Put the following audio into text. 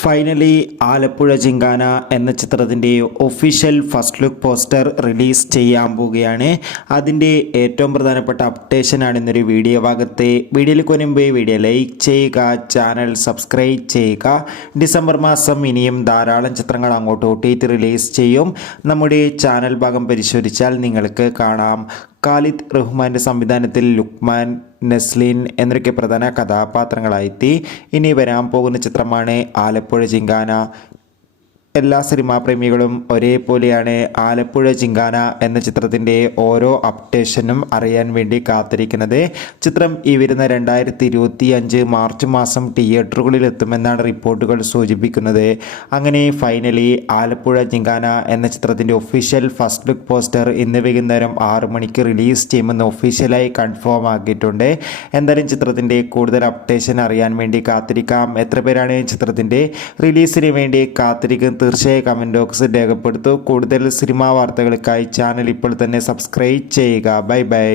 Finally Alappuzha ജിങ്കാന എന്ന ചിത്രത്തിൻ്റെ official first look poster release ചെയ്യാൻ പോവുകയാണ്. അതിൻ്റെ ഏറ്റവും പ്രധാനപ്പെട്ട അപ്ഡേഷനാണ് ഇന്നൊരു വീഡിയോ ഭാഗത്ത്. വീഡിയോയിലേക്ക് മുൻപ് വീഡിയോ ലൈക്ക് ചെയ്യുക, ചാനൽ സബ്സ്ക്രൈബ് ചെയ്യുക. ഡിസംബർ മാസം ഇനിയും ധാരാളം ചിത്രങ്ങൾ അങ്ങോട്ട് OTT റിലീസ് ചെയ്യും. നമ്മുടെ ചാനൽ ഭാഗം പരിശോധിച്ചാൽ നിങ്ങൾക്ക് കാണാം. ഖാലിദ് റഹ്മാൻ്റെ സംവിധാനത്തിൽ ലുക്മാൻ, നസ്ലിൻ എന്നൊക്കെ പ്രധാന കഥാപാത്രങ്ങളായെത്തി. ഇനി വരാൻ പോകുന്ന ചിത്രമാണ് ആലപ്പുഴ ജിങ്കാന. എല്ലാ സിനിമാ പ്രേമികളും ഒരേപോലെയാണ് ആലപ്പുഴ ജിങ്കാന എന്ന ചിത്രത്തിൻ്റെ ഓരോ അപ്ഡേഷനും അറിയാൻ വേണ്ടി കാത്തിരിക്കുന്നത്. ചിത്രം ഈ വരുന്ന 2025 മാർച്ച് മാസം തിയേറ്ററുകളിൽ എത്തുമെന്നാണ് റിപ്പോർട്ടുകൾ സൂചിപ്പിക്കുന്നത്. അങ്ങനെ ഫൈനലി ആലപ്പുഴ ജിങ്കാന എന്ന ചിത്രത്തിൻ്റെ ഒഫീഷ്യൽ ഫസ്റ്റ് ലുക്ക് പോസ്റ്റർ ഇന്ന് വൈകുന്നേരം 6 മണിക്ക് റിലീസ് ചെയ്യുമെന്ന് ഒഫീഷ്യലായി കൺഫേം ആക്കിയിട്ടുണ്ട്. എന്തായാലും ചിത്രത്തിൻ്റെ കൂടുതൽ അപ്ഡേഷൻ അറിയാൻ വേണ്ടി കാത്തിരിക്കാം. എത്ര പേരാണ് ചിത്രത്തിൻ്റെ റിലീസിന് വേണ്ടി കാത്തിരിക്കുന്നത്? തീർച്ചയായും കമൻറ്റ് ബോക്സിൽ രേഖപ്പെടുത്തൂ. കൂടുതൽ സിനിമാ വാർത്തകൾക്കായി ചാനൽ ഇപ്പോൾ തന്നെ സബ്സ്ക്രൈബ് ചെയ്യുക. Bye bye.